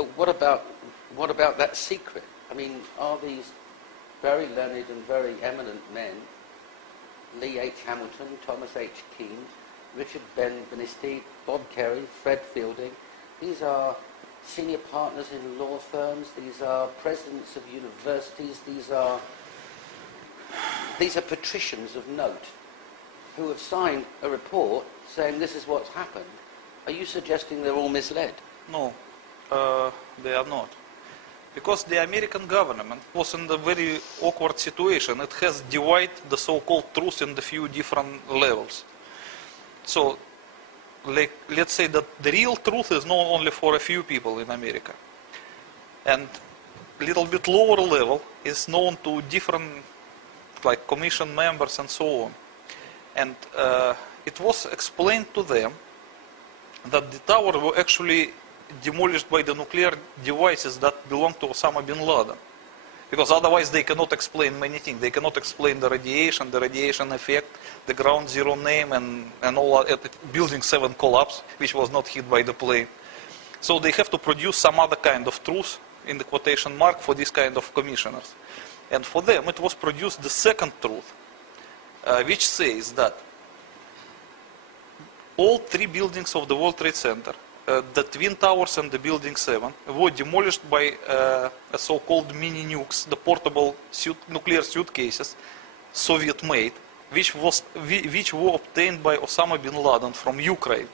But what about that secret? I mean, are these very learned and very eminent men, Lee H. Hamilton, Thomas H. Keane, Richard Benisti, Bob Kerry, Fred Fielding, these are senior partners in law firms, these are presidents of universities, these are patricians of note who have signed a report saying this is what's happened. Are you suggesting they're all misled? No, they are not. Because the American government was in a very awkward situation. It has divided the so-called truth in a few different levels. So, let's say that the real truth is known only for a few people in America. And a little bit lower level is known to different, like, commission members and so on. And it was explained to them that the tower were actually demolished by the nuclear devices that belong to Osama bin Laden. Because otherwise they cannot explain many things. They cannot explain the radiation effect, the ground zero name, and all that, building 7 collapse, which was not hit by the plane. So they have to produce some other kind of truth, in the quotation mark, for this kind of commissioners. And for them it was produced the second truth, which says that all 3 buildings of the World Trade Center, the Twin Towers and the Building 7, were demolished by so-called mini nukes, the portable nuclear suitcases, Soviet-made, which were obtained by Osama bin Laden from Ukraine.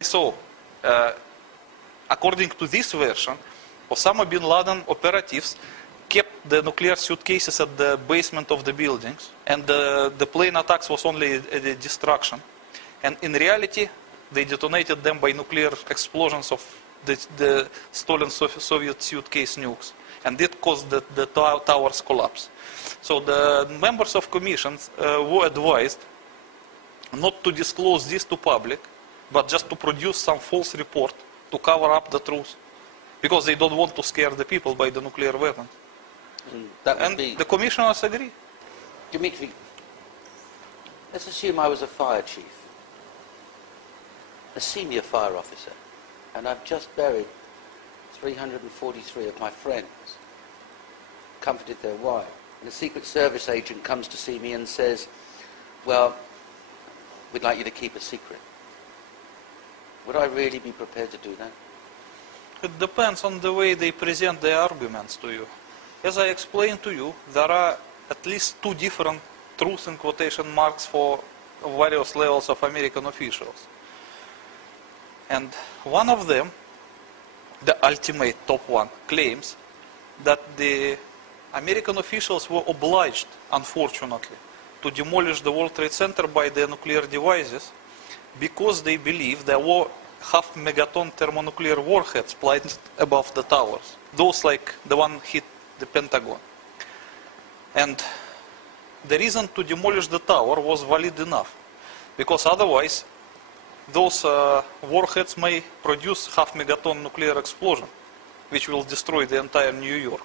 So, according to this version, Osama bin Laden operatives kept the nuclear suitcases at the basement of the buildings, and the plane attacks was only a destruction. And in reality, they detonated them by nuclear explosions of the stolen Soviet suitcase nukes. And it caused the towers collapse. So the members of commissions were advised not to disclose this to public, but just to produce some false report to cover up the truth. Because they don't want to scare the people by the nuclear weapon. And the commissioners agree. Dimitri, let's assume I was a fire chief, a senior fire officer, and I've just buried 343 of my friends, comforted their wives, and a Secret Service agent comes to see me and says, well, we'd like you to keep a secret. Would I really be prepared to do that? It depends on the way they present their arguments to you. As I explained to you, there are at least two different truth in quotation marks for various levels of American officials. And one of them, the ultimate top one, claims that the American officials were obliged, unfortunately, to demolish the World Trade Center by their nuclear devices because they believe there were half-megaton thermonuclear warheads planted above the towers. Those like the one hit the Pentagon. And the reason to demolish the tower was valid enough, because otherwise those warheads may produce half-megaton nuclear explosion, which will destroy the entire New York.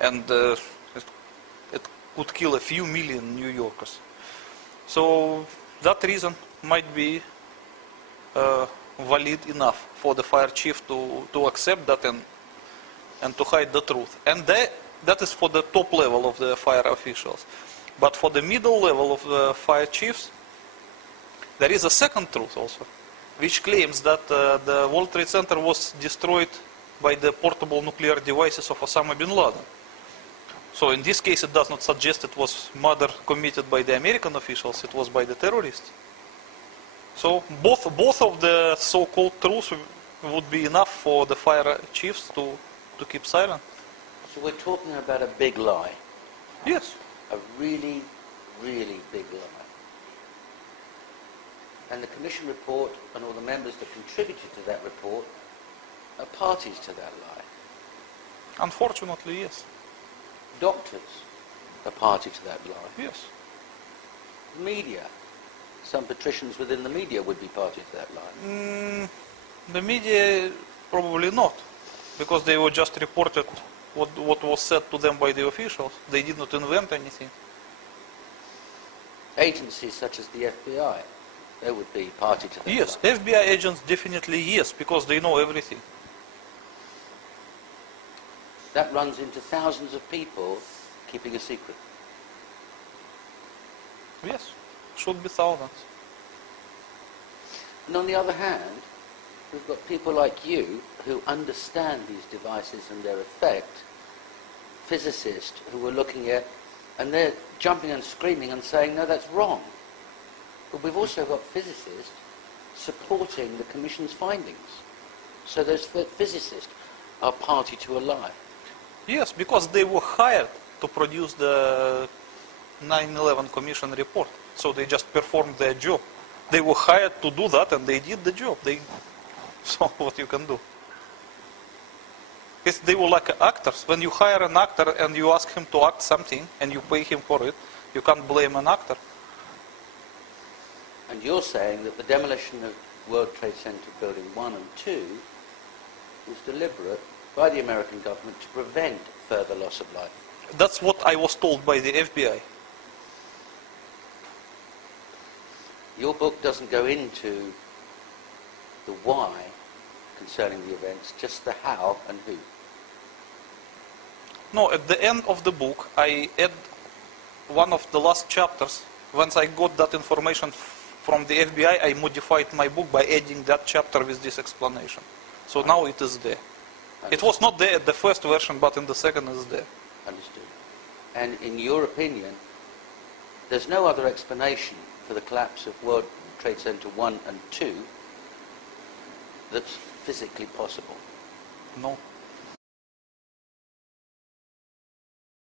And it could kill a few million New Yorkers. So that reason might be valid enough for the fire chief to accept that and to hide the truth. And that is for the top level of the fire officials. But for the middle level of the fire chiefs, there is a second truth also, which claims that the World Trade Center was destroyed by the portable nuclear devices of Osama bin Laden. So in this case, it does not suggest it was murder committed by the American officials, it was by the terrorists. So both of the so-called truths would be enough for the fire chiefs to keep silent. So we're talking about a big lie. Yes. A really, really big lie. And the Commission report and all the members that contributed to that report are parties to that lie. Unfortunately, yes. Doctors are party to that lie. Yes. The media, some patricians within the media would be party to that lie. The media probably not, because they were just reported what was said to them by the officials. They did not invent anything. Agencies such as the FBI, they would be party to that Yes, lie. FBI agents definitely yes, because they know everything. That runs into thousands of people keeping a secret. Yes, should be thousands. And on the other hand, we've got people like you who understand these devices and their effect, physicists who are looking at, and they're jumping and screaming and saying, no, that's wrong. But we've also got physicists supporting the Commission's findings. So those physicists are party to a lie. Yes, because they were hired to produce the 9/11 Commission report. So they just performed their job. They were hired to do that and they did the job. So what you can do? Because they were like actors. When you hire an actor and you ask him to act something and you pay him for it, you can't blame an actor. And you're saying that the demolition of World Trade Center Building 1 and 2 was deliberate by the American government to prevent further loss of life. That's what I was told by the FBI. Your book doesn't go into the why concerning the events, just the how and who. No, at the end of the book, I add one of the last chapters. Once I got that information from the FBI, I modified my book by adding that chapter with this explanation. So now it is there. It was not there at the first version, but in the second is there. Understood. And in your opinion, there's no other explanation for the collapse of World Trade Center 1 and 2 that's physically possible? No.